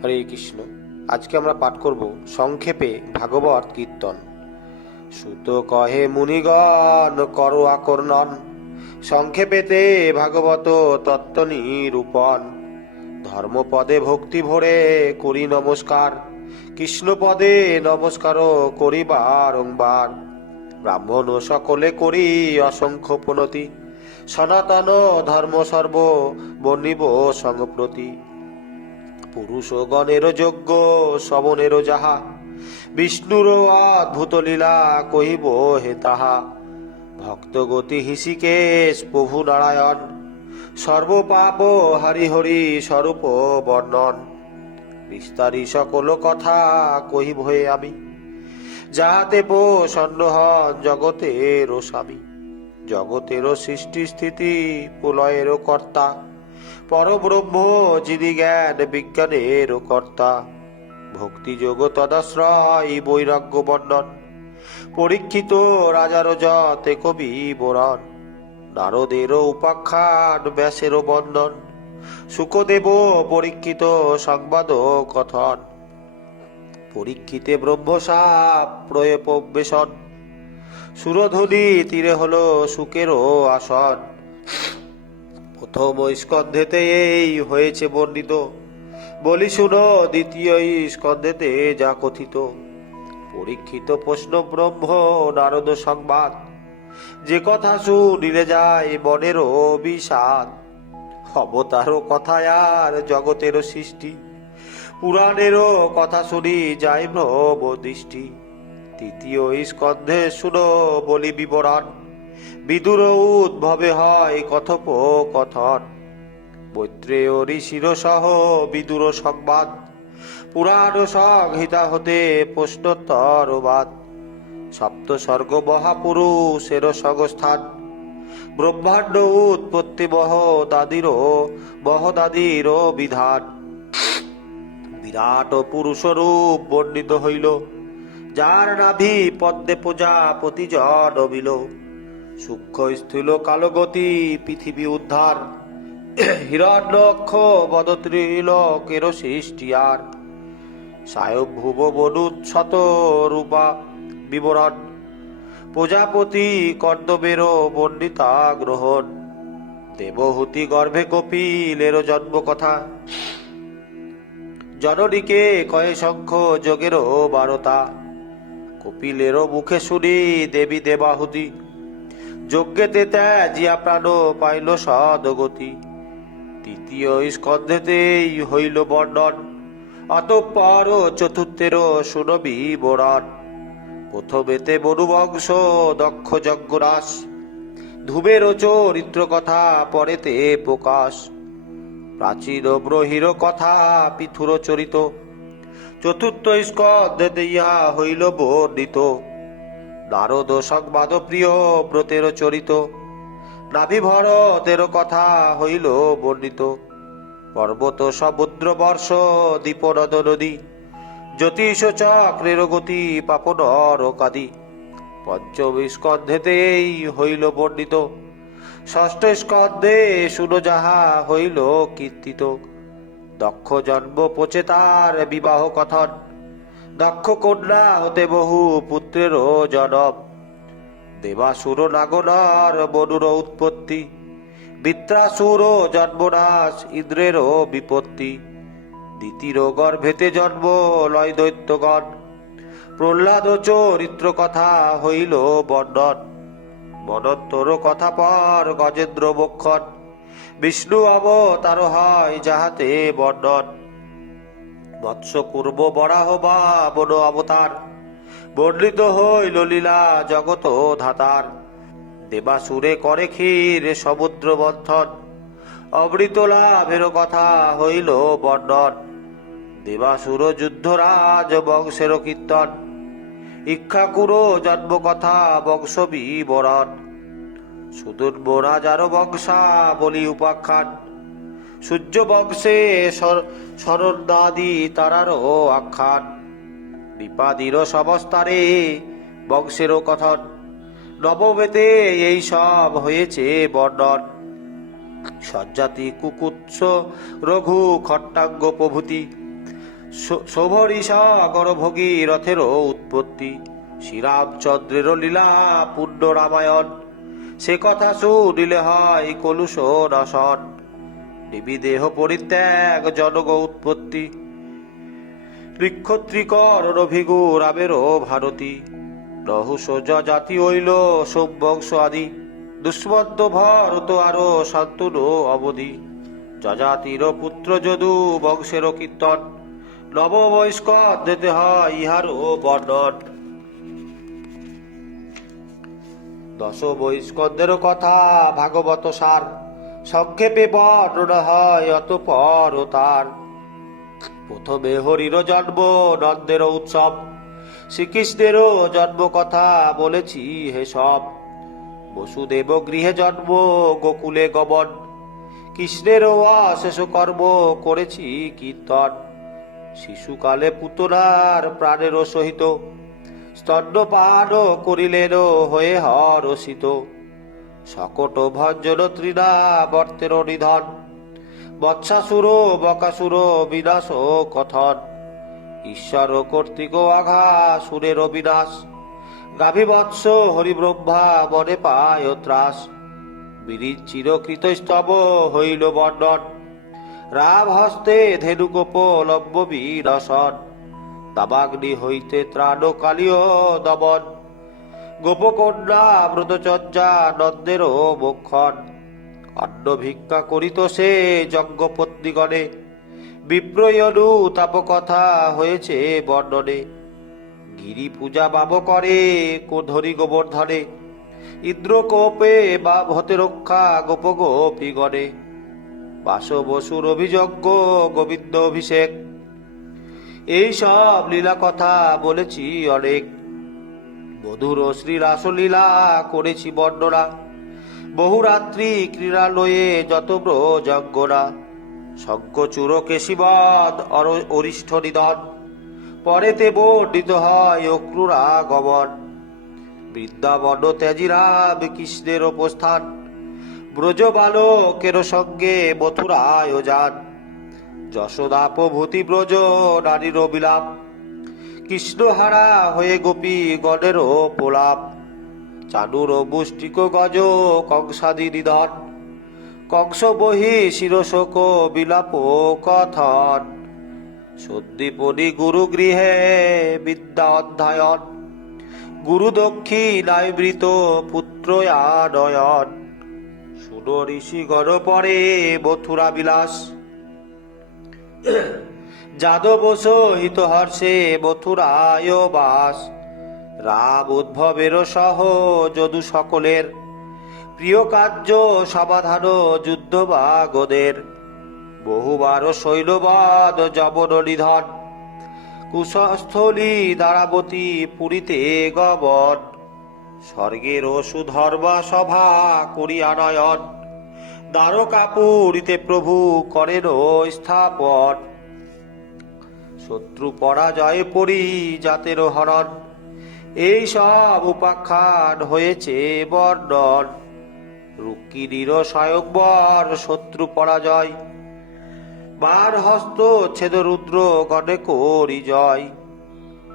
হরে কৃষ্ণ। আজকে আমরা পাঠ করব সংক্ষেপে ভাগবত কীর্তন। সুত কহে মুনিগণ করো আকর্ণন, সংক্ষেপেতে ভাগবত তত্ত্ব নিরূপণ। ধর্মপদে ভক্তি ভরে করি নমস্কার, কৃষ্ণ পদে নমস্কার করি বারংবার। ব্রাহ্মণ সকলে করি অসংখ্য প্রণতি, সনাতন ধর্ম সর্ব বর্ণিব সংপ্রতি। পুরুষ গণের যজ্ঞ শবনের যাহা, বিষ্ণুর অদ্ভুত লীলা কহিব হে তাহা। ভক্ত গতি হৃষিকেশ প্রভু নারায়ণ, সর্বপাপ হরি হরি স্বরূপ বর্ণন। বিস্তারি সকল কথা কহিব হে আমি, যাহাতে প্রসন্ন হন জগতের স্বামী। জগতের সৃষ্টি স্থিতি প্রলয়ের কর্তা, পরব্রহ্ম যিনি জ্ঞান বিজ্ঞানের কর্তা। ভক্তি যোগ তদাশ্রয় বৈরাগ্য বর্ণন, পরীক্ষিত রাজার যতে কবি বরণ। নারদের উপাখ্যান ব্যাসের বন্দন, শুকদেব পরীক্ষিত সংবাদ কথন। পরীক্ষিতে ব্রহ্মসাপ প্রবেশন, সুরধ্বনি তীরে হলো সুখেরও আসন। প্রথম স্কন্ধেতে এই হয়েছে বর্ণিত, বলি শুনো দ্বিতীয় স্কন্ধেতে যা কথিত। পরীক্ষিত প্রশ্ন ব্রহ্ম নারদ সংবাদ, যে কথা শুনিলে যায় মনেরও বিষাদ। অবতারও কথায় আর জগতেরও সৃষ্টি, পুরাণেরও কথা শুনি যায় ভ্রম দৃষ্টি। তৃতীয় স্কন্ধে শুনো বলি বিবরণ, বিদুর উদ্ভবে হয় কথোপকথন। মৈত্রেয় ঋষির সহ বিদুর সংবাদ, পুরাণ সংহিতা হতে প্রশ্নোত্তরবাদ। সপ্ত স্বর্গ মহাপুরুষের সংস্থান, ব্রহ্মাণ্ড উৎপত্তি মহদাদির বিধান। বিরাট পুরুষ রূপ বর্ণিত হইল, যার নাভি পদ্মে প্রজাপতি জন্মিল। সূক্ষ্ম স্থূল কালগতি পৃথিবী উদ্ধার, হিরণ্যক্ষ বদত্রিলোকের সৃষ্টি আর। স্বয়ংভুব বনুৎসত রূপা বিবরণ, প্রজাপতি কর্দমের বর্ণিতা গ্রহণ। দেবহূতি গর্ভে কপিলের জন্ম কথা, জননীকে কয়ে শঙ্খ যোগেরও বারতা। কপিলেরও মুখে শুনি দেবী দেবাহুতি, যজ্ঞেতে ত্যাজিয়া প্রাণ পাইল সদগতি। তৃতীয় স্কন্ধেতেই হইল বর্ণন, অতঃপর চতুর্থের শুনবি বরণ। প্রথমেতে বনুবংশ দক্ষ যজ্ঞরাস, ধূমের চরিত্র কথা পরেতে প্রকাশ। প্রাচীন ব্রহ্মীর কথা পৃথুর চরিত, চতুর্থ স্কন্ধেতে ইহা হইল বর্ণিত। নারদ সংবাদ প্রিয় ব্রতের চরিত, নাভি ভরতের কথা হইল বর্ণিত। পর্বত সমুদ্র বর্ষ দ্বীপ নদ নদী, জ্যোতিষ চক্রের গতি পাপন কাদি। পঞ্চম স্কন্ধেতেই হইল বর্ণিত, ষষ্ঠ স্কন্ধে শুনো যাহা হইল কীর্তিত। দক্ষ জন্ম পচে তার বিবাহ কথন, দক্ষ কন্যা হতে বহু পুত্রেরও জনম। দেবাসুর নাগনার বনুর উৎপত্তি, বৃত্রাসুর জন্মনাশ ইন্দ্রেরও বিপত্তি। দ্বিতীয় গর্ভেতে জন্ম লয় দৈত্যগণ, প্রহ্লাদ চরিত্র কথা হইল বর্ণন। মনন্তর কথা পর গজেন্দ্র মোক্ষণ, বিষ্ণু অবতার হয় যাহাতে বর্ণন। মৎস্য কুর্ম বরাহ বা বন অবতার, বর্ণিত হইল লীলা জগত ধাতার। দেবাসুরে করে ক্ষীর সমুদ্র মন্থন, অমৃত লাভের কথা হইল বর্ণন। দেবাসুর যুদ্ধরাজ বংশের কীর্তন, ইক্ষাকুর জন্ম কথা বংশ বিবরণ। সুদূর্ম রাজার বংশা বলি উপাখ্যান, সূর্য বংশে শরণাদি তারারও আখ্যান। বিপাদির সমস্তারে বংশেরও কথন, নবমেতে এই সব হয়েছে বর্ণন। সজ্জাতি কুকুৎস রঘু খট্টাঙ্গ প্রভৃতি শোভরি সাগর ভগীরথেরও উৎপত্তি, শ্রীরামচন্দ্রেরও লীলা পূর্ণ রামায়ণ। সে কথা শুনিলে হয় কলুষ নাশন, নিবিদেহ পরিত্যাগ জনগ উৎপত্তি। নক্ষত্রিকর রভিগু রামেরও ভারতী, নহুষ জাতি হইল সোমবংশ আদি। দুষ্মন্ত ভরত আরো শান্তনু অবধি, যজাতির পুত্র যদু বংশের কীর্তন। নববৈষ্কর দিতে হয় ইহারও বর্ণন। দশ বৈষ্কন্দের কথা ভাগবত সার, সংক্ষেপে বর্ণনা হয় অতঃপর তার। প্রথমে হরির জন্ম নন্দের উৎসব, শ্রীকৃষ্ণেরও জন্ম কথা বলেছি হে সব। বসুদেব গৃহে জন্ম গোকুলে গমন, কৃষ্ণেরও অশেষ কর্ম করেছি কীর্তন। শিশুকালে পুতনার প্রাণেরও সহিত, স্তন্যপান করিলেন হয়ে হরষিত। সকট ভঞ্জন তৃণাবর্তের নিধন, বৎসাসুর বকাসুর বিনাশ কথন। ঈশ্বর কর্তৃক আঘা সুরের বিনাশ, গাভীবৎস হরিব্রহ্মা মনে পায় ত্রাস। বিরিঞ্চির কৃতস্তব হইল বর্ণন, রাম হস্তে ধেনুকোপ লম্ব বিনাশন। দাবাগ্নি হইতে ত্রাণ কালীয় দমন, গোপকন্যা ব্রতচর্যা নন্দেরও মোক্ষণ। অন্ন ভিক্ষা করিত সে যজ্ঞপত্নীগণে, বিপ্রয়নু তাপ কথা হয়েছে বর্ণনে। গিরি পূজা বাব করে ধরি গোবর্ধনে, ইন্দ্রকোপে বা হতে রক্ষা গোপ গোপীগণে। বাস বসুর অভিযজ্ঞ গোবিন্দ অভিষেক, এই সব লীলা কথা বলেছি অনেক। মধুর শ্রীরাস লীলা করেছি বর্ণনা, বহুরাত্রি ক্রীড়ালয়ে যত ব্রজজ্ঞরা। শঙ্খচূড় কেশিবদ অরিষ্ঠ নিধন, পরেতে বর্ণিত হয় অক্রুরা গমন। বৃন্দাবন ত্যাজি রাম কৃষ্ণের উপস্থান, ব্রজ বালকের সঙ্গে মথুরায় যান। যশোদা প্রভূতি ব্রজ নারীর বিলাপ, কৃষ্ণহারা হয়ে গোপী গণেরও প্রলাপ। চানুর মুষ্টিক গজ কংসাদি নিধন, কংস বহি শিরশোক বিলাপ কথন। সন্দীপনি গুরু গৃহে বিদ্যা অধ্যয়ন, গুরু দক্ষিণায় মৃত পুত্র আনয়ন। শুন ঋষি গণ পরে মথুরা বিলাস, যাদব সহিত হর্ষে মথুরায় বাস। রাম উদ্ভবের সহ যদু সকলের, প্রিয় কার্য সমাধান যুদ্ধ বাগদের। বহুবার শৈলবাদ যবন নিধন, কুশস্থলী দ্বারাবতী পুরীতে গমন। স্বর্গের সুধর্মা সভা করিয়া নয়ন, দ্বারকাপুরীতে প্রভু করেন স্থাপন। শত্রু পরাজয় পরি জাতের হরণ, এই সব উপাখ্যান হয়েছে বর্ণন। রুক্মিণীর স্বয়ংবর শত্রু পরাজয়, বার হস্ত ছেদ রুদ্র গণে করি জয়।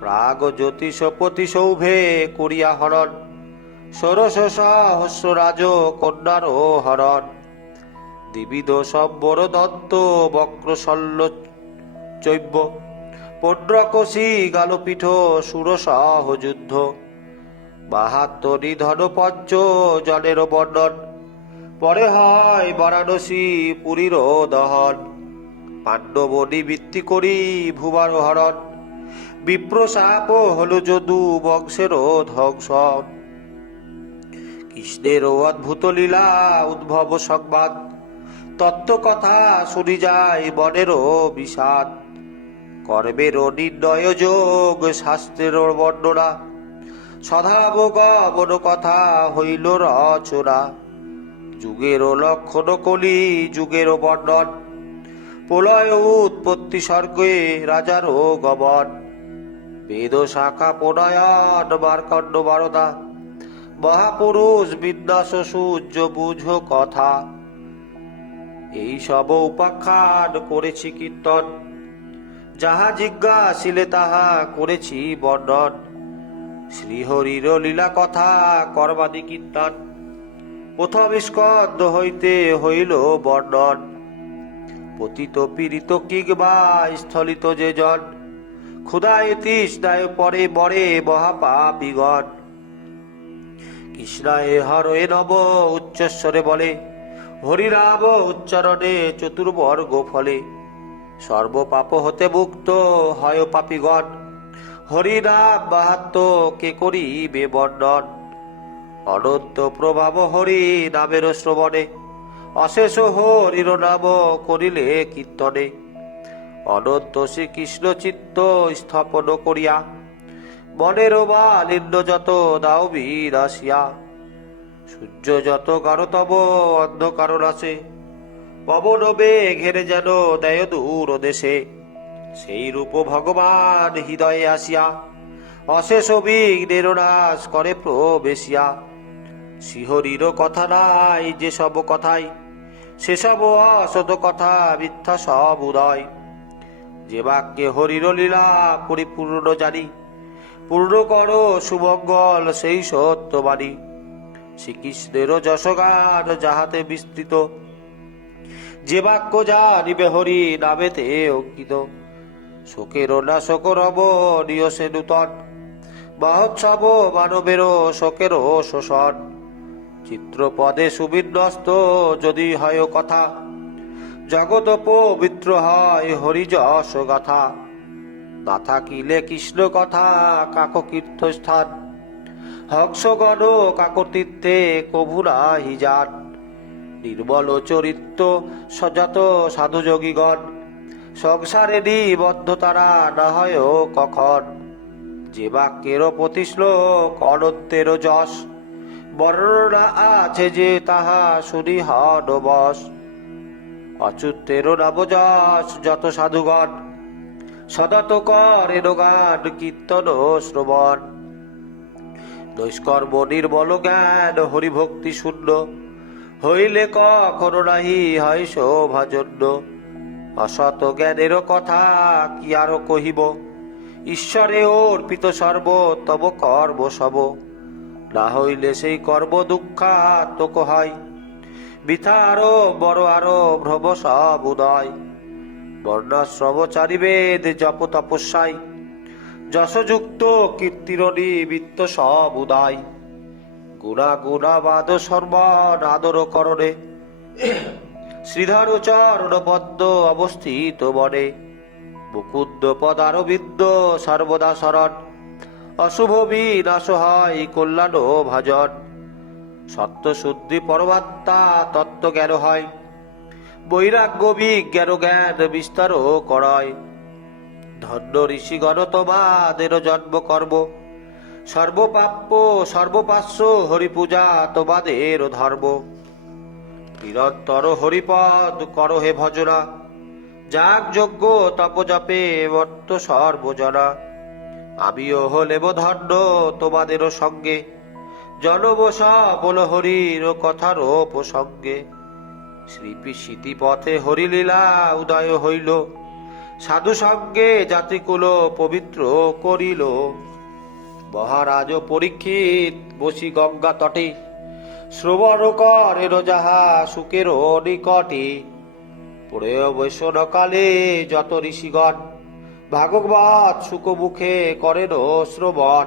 প্রাগ জ্যোতিষপতি সৌভে করিয়া হরণ, ষোড়শ সহস্র রাজ কন্যার হরণ। দ্বিবিধ সম্বর দত্ত বক্র শল্য চৈব্য, পণ্ড্রকশী গালপীঠ সুরসহ যুদ্ধ। মাহাত্ম নিধন পঞ্চ জনের বর্ণন, পরে হয় বারাণসী পুরীর দহন। পাণ্ডব নিবৃত্তি করি ভুবার হরণ, বিপ্রশাপ হল যদু বংশের ধ্বংসন। কৃষ্ণের অদ্ভুত লীলা উদ্ভব সংবাদ, তত্ত্ব কথা শুনি যায় মনের বিষাদ। কর্মের নির্ণয় যোগ শাস্ত্রের বর্ণনা, সদাবগমন কথা হইল রচনা। যুগের লক্ষণ কলি যুগের বর্ণন, প্রলয় উৎপত্তি স্বর্গে রাজারও গমন। বেদ শাখা প্রণয়ন মার্কণ্ড বারদা, মহাপুরুষ বিন্যাস সূর্য বুঝো কথা। এই সব উপাখ্যান করেছি কীর্তন, যাহা জিজ্ঞাসিলে তাহা করেছি বর্ণন। শ্রীহরির লীলা কথা করবাদি কীর্তন, প্রথম স্কন্ধ হইতে হইল বর্ণন। পতিত পীড়িত কিংবা স্থলিত যে জন, ক্ষুধায় তৃষ্ণায় পরে বরে মহাপাপীগণ। কৃষ্ণায় হরয়ে নব উচ্চস্বরে বলে, হরিনাম উচ্চারণে চতুর্বর্গ ফলে। সর্বপাপ হতে মুক্ত হয় পাপীগণ, হরিনাম মাহাত্ম কে করিবে বর্ণন। অনন্ত প্রভাব হরি নামের শ্রবণে, অশেষ হরির নাম করিলে কীর্তনে। অনন্ত শ্রীকৃষ্ণ চিত্ত স্থাপন করিয়া, মনের মালিন্য যত দাও বিনাশিয়া। সূর্য যত গাঢ়তম অন্ধকার নাশে, পবন ঘেরে যেন দেয় দূর দেশে। সেই রূপ ভগবান হৃদয়ে আসিয়া, অশেষ বিঘ্নের নাশ করে প্রবেশিয়া। শ্রীহরির কথা নাই যেসব কথাই, সেসব অসত কথা মিথ্যা সব উদয়। যে বাক্যে হরির লীলা পরিপূর্ণ জানি, পূর্ণ করো সুমঙ্গল সেই সত্যবাণী। শ্রীকৃষ্ণের যশগান যাহাতে বিস্তৃত, যে বাক্য জানিবে হরি নামেতে অঙ্কিত। শোকের নাশক রব নিয়সে নূতন, মহোৎসব মানবের শোকের শোষণ। চিত্রপদে সুবিন্যস্ত যদি হয় কথা, জগৎ পবিত্র হয় হরি যশ গাথা। না থাকিলে কৃষ্ণ কথা কাক তীর্থস্থান, হংসগণ কাকতীর্থে কভু নাহি যান। নির্মল চরিত্র সজাত সাধু যোগীগণ, সংসারে নিবদ্ধ তারা না হয় কখন। যে বাক্যের প্রতি শ্লোক অনন্তের যশ, বর্ণনা আছে যে তাহা শুনি হন বশ। অচ্যুতের নামযশ যত সাধুগণ, সদাত করেন গান কীর্তন শ্রবণ। নৈষ্কর্ম নির্মল জ্ঞান হরিভক্তি শূন্য, হইলে কখনো নাহি হয় শোভাজন্য। অসত জ্ঞানের কথা কি আর কহিব, ঈশ্বরে অর্পিত সর্ব তব কর্ম সব। না হইলে সেই কর্ম দুঃখাত্মক হয়, বৃথা আরো বড় আরো ভ্রম সব উদয়। বর্ণাশ্রম চারিবেদ জপ তপস্যায়, যশযুক্ত কীর্তির নিমিত্ত সব উদয়। গুণা গুণাবাদ সর্বান আদর করণে, শ্রীধর চরণ পদ্ম অবস্থিত বনে। মুকুন্দ পদারবিন্দ সর্বদা শরণ, অশুভ বিনাশ হয় কল্যাণ ভাজন। সত্য শুদ্ধি পরমাত্মা তত্ত্ব জ্ঞান হয়, বৈরাগ্য বিজ্ঞান জ্ঞান বিস্তার করায়। ধন্য ঋষিগণ তোমাদের জন্ম কর্ম, সর্বপাপ্য সর্বপাস্য হরিপূজা তোমাদের ধর্ম। নিরন্তর হরিপদ কর হে ভজনা, যাগ যজ্ঞ তপ জপে মত্ত সর্বজনা। আমিও হলেব ধন্য তোমাদের সঙ্গে, জনম সফল হরির কথার প্রসঙ্গে। শ্রীপি স্মৃতি পথে হরিলীলা উদয় হইল, সাধু সঙ্গে জাতিকুল পবিত্র করিল। মহারাজ পরীক্ষিত বসি গঙ্গা তটে, শ্রবণ করেন যাহা সুখের নিকটে। পড়ে বৈষ্ণ কালে যত ঋষিগণ, ভাগবত সুখ মুখে করেন শ্রবণ।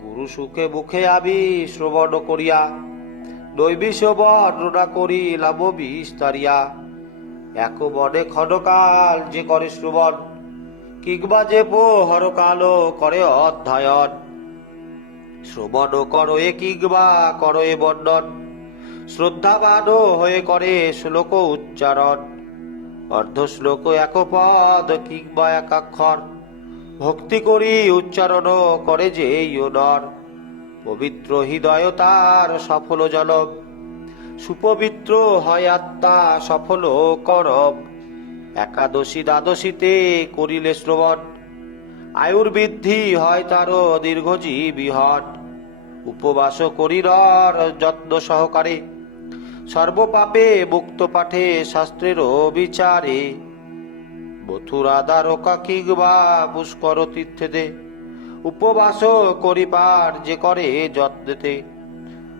গুরু সুখে মুখে আমি শ্রবণ করিয়া, নৈবিষ বর্ণনা করিলাম বিস্তারিয়া। এক মনে ক্ষণকাল যে করে শ্রবণ, কিংবা যে প্রহর কাল করে অধ্যয়ন। শ্রবণ করয়ে কিংবা করয়ে বর্ণন, শ্রদ্ধাবান হয়ে করে শ্লোক উচ্চারণ। অর্ধ শ্লোক এক পদ কিংবা একাক্ষর, ভক্তি করি উচ্চারণ করে যে নর। পবিত্র হৃদয় তার সফল জনম, সুপবিত্র হয় আত্মা সফল করম। একাদশী দ্বাদশীতে করিলে শ্রবণ, আয়ুর বৃদ্ধি হয় তার দীর্ঘজীবী হন। উপবাস করির যত্ন সহকারে, সর্বপাপে মুক্ত পাঠে শাস্ত্রের বিচারে। মথুরা দ্বারকা কিংবা পুষ্কর তীর্থেতে উপবাস করিবার যে করে যত্নেতে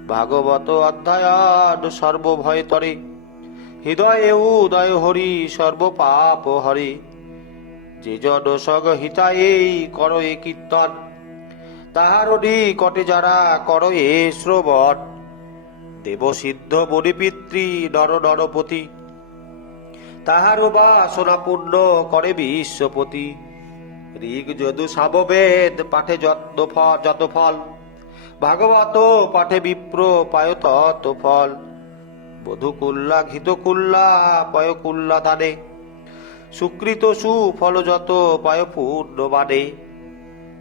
ভাগবত অধ্যয়ন সর্বভয় তরে হৃদয়ে উদয় হরি সর্বপাপ হরে যে জন সগ হিতায়ে করো এ কীর্তন তাহার নিকটে যারা করো এ শ্রবণ দেব সিদ্ধ মুনি পিতৃ নর নরপতি তাহার বাসনা পূর্ণ করে বিশ্বপতি ঋগ যদু সামবেদ পাঠে যত ফল ভাগবত পাঠে বিপ্র পায় তত ফল বধুকুল্লা ঘিতকুল্লা পয় কুল্লা দানে সুকৃত সুফল যত পায় পূর্ণ মানে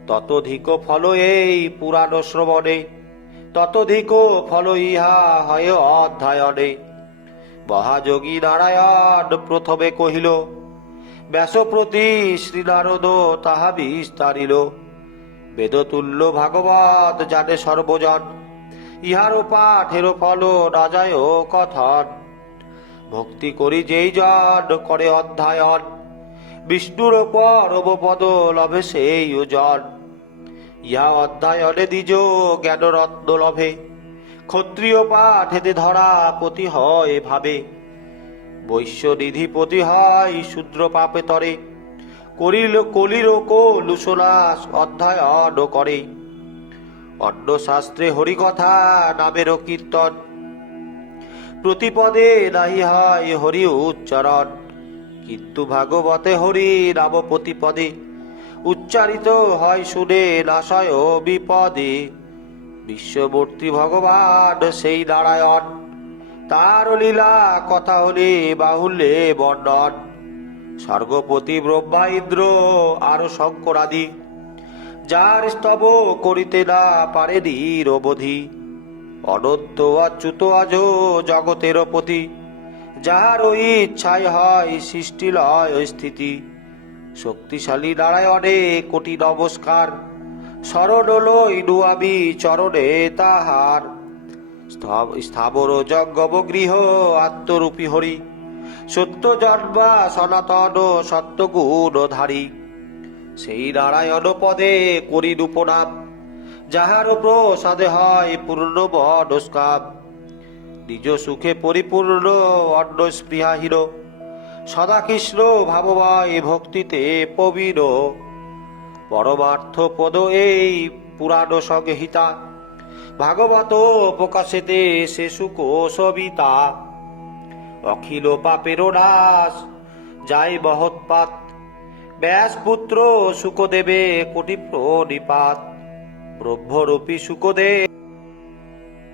ততোধিক ফল এই পুরাণ শ্রবণে ততোধিক ফল ইহা হয় অধ্যায়নে মহাযোগী নারায়ণ প্রথমে কহিল ব্যাসপ্রতি শ্রীনারদ তাহা বিস্তারিল বেদতুল্য ভাগবত জানে সর্বজন ইহারও পাঠের ফল না যায় কথন ভক্তি করি যেই জন করে অধ্যায়ন বিষ্ণুর পরম পদ লভে সেই জন ইহা অধ্যায়নে দ্বিজ জ্ঞানরত্ন লভে ক্ষত্রিয় পাঠেতে ধরা পতি হয় ভাবে বৈশ্য নিধিপতি হয় শূদ্র পাপে তরে করিল কলির কলুষনাশ অধ্যায়ন করে অন্য শাস্ত্রে হরিকথা নামের কীর্তন প্রতিপদে নাহি হয় হরি উচ্চারণ কিন্তু ভাগবতে হরি নাম প্রতিপদে উচ্চারিত হয় শুনে নাশয় বিপদে বিশ্ববর্তী ভগবান সেই নারায়ণ তার লীলা কথা হলে বাহুল্যে বর্ণন স্বর্গপতি ব্রহ্মা ইন্দ্র আর শঙ্করাদি যার স্তব করিতে না পারে নিরবধি অনন্ত অচ্যুত আজ জগতের পতি যার ইচ্ছায় হয় সৃষ্টি লয় স্থিতি শক্তিশালী নারায়ণে কোটি নমস্কার শরণ লইনু আমি চরণে তাহার স্থাবর জঙ্গম গৃহ আত্মরূপী হরি সত্য জন্মা সনাতন সত্যগুণধারী সেই নারায়ণ পদে করি রূপনাম যাহার প্রসাদে হয় পূর্ণ মনস্কাম নিজ সুখে পরিপূর্ণ অন্ন স্পৃহাহীন সদা কৃষ্ণ ভাবময় ভক্তিতে প্রবীণ পরমার্থ পদ এই পুরাণ সংহিতা ভাগবত প্রকাশেতে সে সুখ সবিতা অখিল পাপের নাশ যাই মহৎপাত ব্যাসপুত্র সুখদেবে কোটি প্রণিপাত ব্রহ্মরূপী সুখদেব